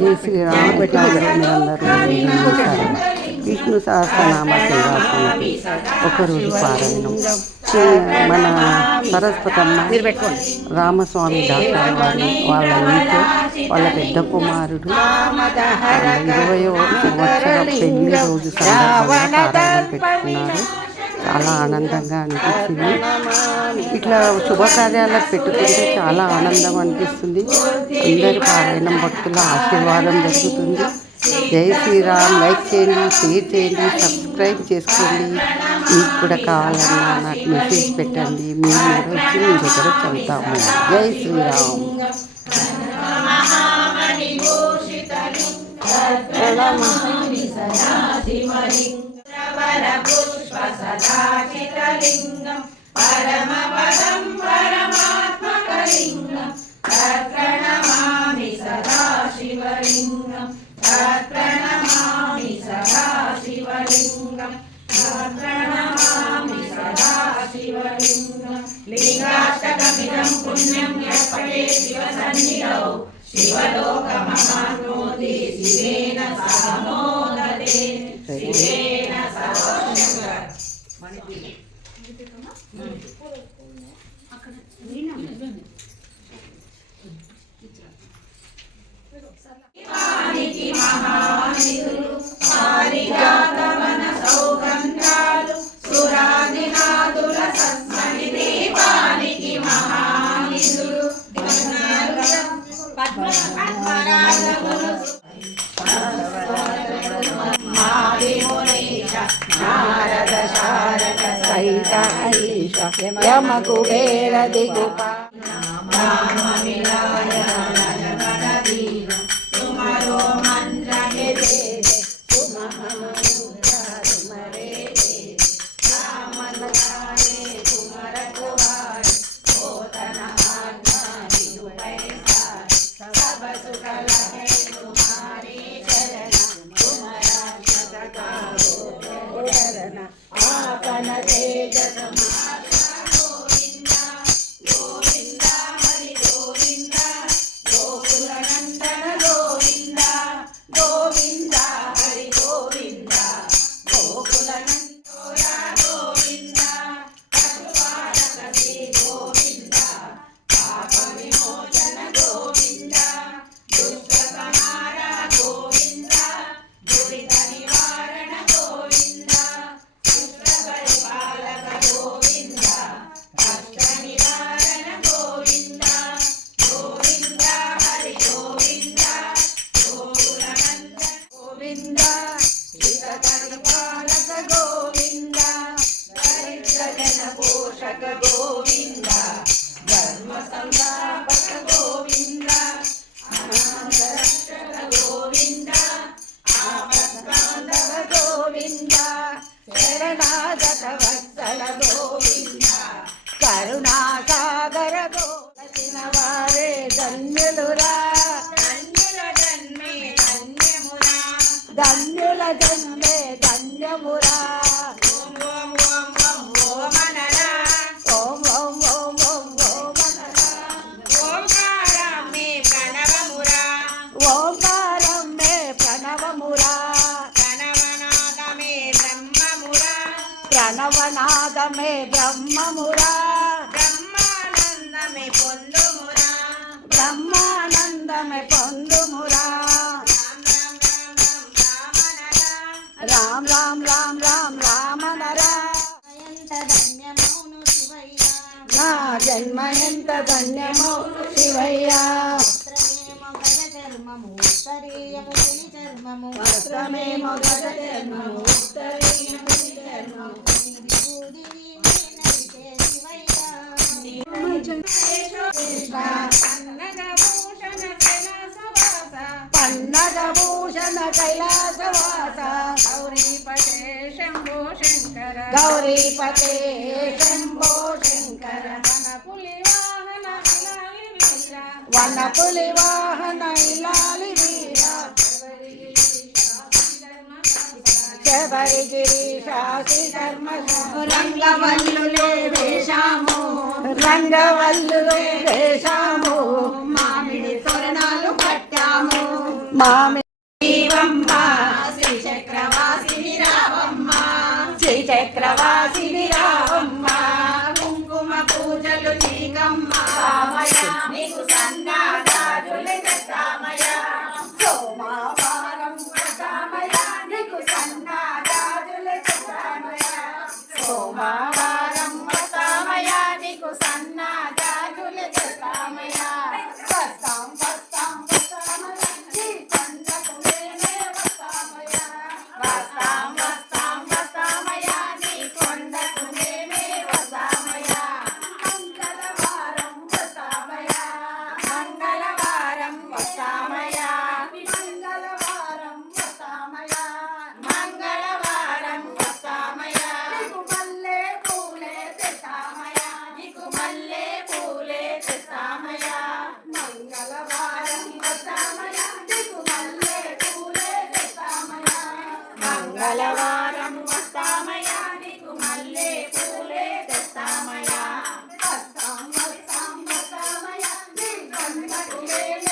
జై శ్రీరామ్ విష్ణు సహస్రనామ సేవాసనకి ఒకరోజు పారాయణం. మన సరస్వతమ్మ రామస్వామి డాక్టర్ వారు వాళ్ళ ఇంట్లో వాళ్ళ పెద్ద కుమారుడు ఇరవై సంవత్సరం పెళ్ళి రోజు సందర్భంగా పారాయణం పెట్టుకున్నారు చాలా ఆనందంగా అనిపిస్తుంది. ఇట్లా శుభకార్యాలకు పెట్టుకుంటే చాలా ఆనందం అనిపిస్తుంది. అందరి పారాయణం భక్తుల ఆశీర్వాదం జరుగుతుంది జై శ్రీరామ్. లైక్ చేయండి షేర్ చేయండి సబ్స్క్రైబ్ చేసుకోండి. మీకు కూడా కావాలన్నా నాకు మెసేజ్ పెట్టండి. మేము వచ్చి మీ దగ్గర చదువుతాము. జై శ్రీరామ్. परपुष्प सदाचितलिङ्गम् परमपदम् परमात्मकलिङ्गम् तत्प्रणमामि सदा शिवलिङ्गम् तत्प्रणमामि सदा शिवलिङ्गम् प्रणमामि सदा शिवलिङ्गम् लिङ्गाष्टकमिदम् पुण्यं यत्पटे शिवसन्निधौ शिवलोकमहानोति शिवेन सा मोदते సహిత యమ కుబేర దిగుప శరణాగత వత్సల గోవింద కరుణాసాగర గోలసిన వారే ధన్యులురా. ధన్యుల జన్మే ధన్యమురా. ధన్యుల జన్మే ధన్యమురా. ఎంత ధన్యమో శివయ్య. వస్త్రమేమో గద చర్మము ఉత్తరీయము చర్మము పన్నగ కైలాసవాస గౌరీపతే శంభో శంకర గౌరీపతే శంభో శంకర నపులి వాహన ఇలాలి వీర. రంగవల్లులే వేషాము. మామిడి తోరణాలు కట్టాము. మామిడి శ్రీ రావమ్మ శ్రీ సన్నాహ black man.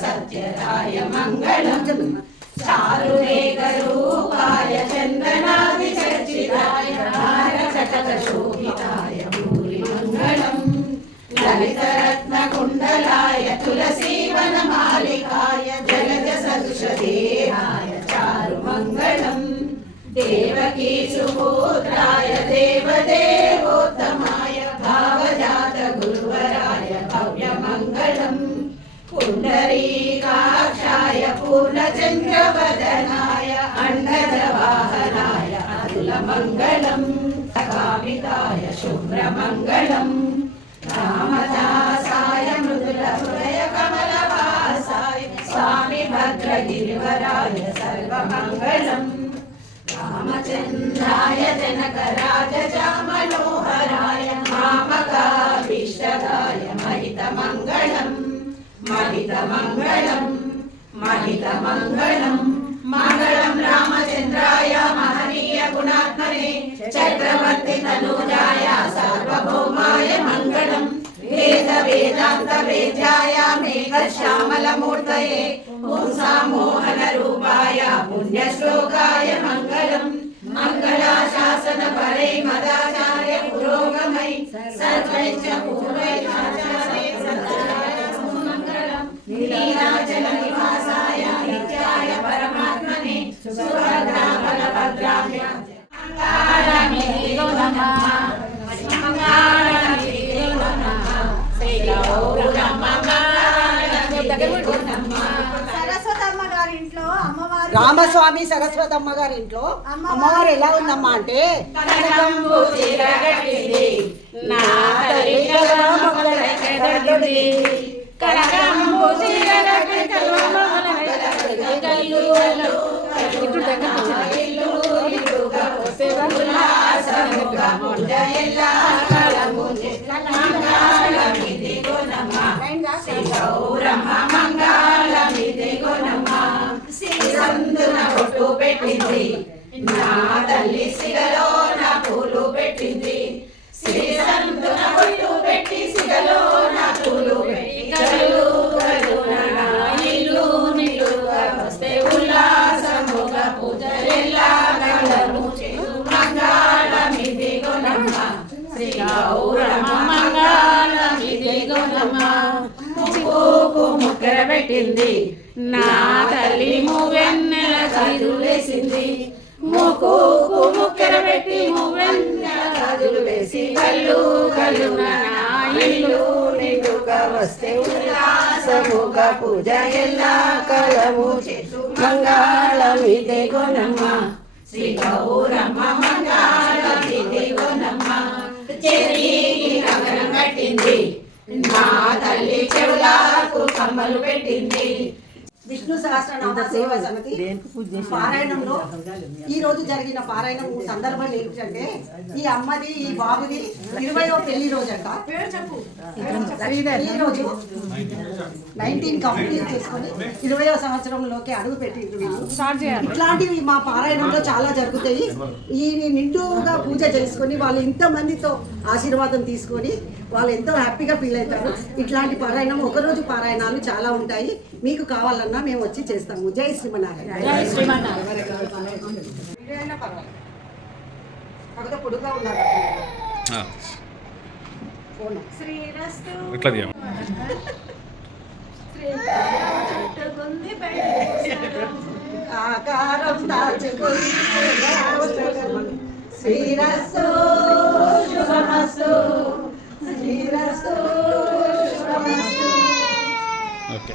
సత్యరాయ మంగళం. చారురేగరూపాయ చందనాది చర్చితాయ భారతశోభితాయ భూరి మంగళం. లలితరత్న కుండలాయ తులసీవన మాలికాయ జలజ సదృశదేహాయ చారు మంగళం దేవ ललिताय शुभ्रमङ्गलम्। रामदासाय मृदुलहृदयकमलवासाय स्वामि भद्रगिरिवराय सर्वमङ्गलम्। रामचन्द्राय जनकराज मामकाभीष्टदाय महितमङ्गलम्। महितमङ्गलम्। महितमङ्गलम्। मङ्गलम् रामचन्द्राय గుణాత్మనే చక్రవర్తి తనూజాయ సార్వభౌమాయ మంగళం. వేద వేదాంత వేద్యాయ మేఘ శ్యామలమూర్తయే ఓం సామోహన రూపాయ పుణ్య శ్లోకాయ మంగళం. మంగళాశాసన పరై మదాచార్య పురోగమై. సర్వైచ పూజ రామస్వామి సరస్వతమ్మ గారి ఇంట్లో అమ్మవారు ఎలా ఉందమ్మా అంటే ఇప్పుడు దగ్గర ಎಲ್ಲಾ ಕಳವು ಮಂಗಳಮಿದಿಗೋ ನಮ ಶ್ರೀ ಗೌರಮ್ಮ ಮಂಗಳಮಿದಿಗೋ ನಮ ಶ್ರೀ ಸಂದುನ ಕೊಟ್ಟು ಪೆಟ್ಟಿದ್ರಿ ನಾ ತಲ್ಲಿ ಸಿಗಲೋ పెట్టింది నా తల్లి మువ్వెన్నెల చదువులేసింది ముక్కు ముక్కర పెట్టి మువ్వెన్నెల చదువు వేసి కళ్ళు కళ్ళు ఇల్లు నిండుగా వస్తే ఉల్లాసముగా పూజ కలము కొనమ్మ. శ్రీ గౌరమ్మ కొనమ్మ. నగరం కట్టింది చెవులకు కమ్మలు పెట్టింది విష్ణు సహస్రనామ సేవా సమితి పారాయణంలో ఈ రోజు జరిగిన పారాయణం సందర్భం ఏంటంటే ఈ అమ్మది ఈ బాబుది ఇరవయో పెళ్ళి రోజు అంట ఈ రోజు నైన్టీన్ కంప్లీట్ చేసుకొని ఇరవయో సంవత్సరంలోకి అడుగు వీళ్ళు. ఇట్లాంటివి మా పారాయణంలో చాలా జరుగుతాయి. ఈ నిండుగా పూజ చేసుకొని వాళ్ళు ఇంత మందితో ఆశీర్వాదం తీసుకొని వాళ్ళు ఎంతో హ్యాపీగా ఫీల్ అవుతారు. ఇట్లాంటి పారాయణం ఒకరోజు పారాయణాలు చాలా ఉంటాయి. మీకు కావాలన్నా మేము వచ్చి చేస్తాము. జై శ్రీమన్నారాయణ. కాకపోతే పొడుగా శ్రీరస్తు. ఆకారం శుభమస్తు. శుభమస్తు. ఓకే.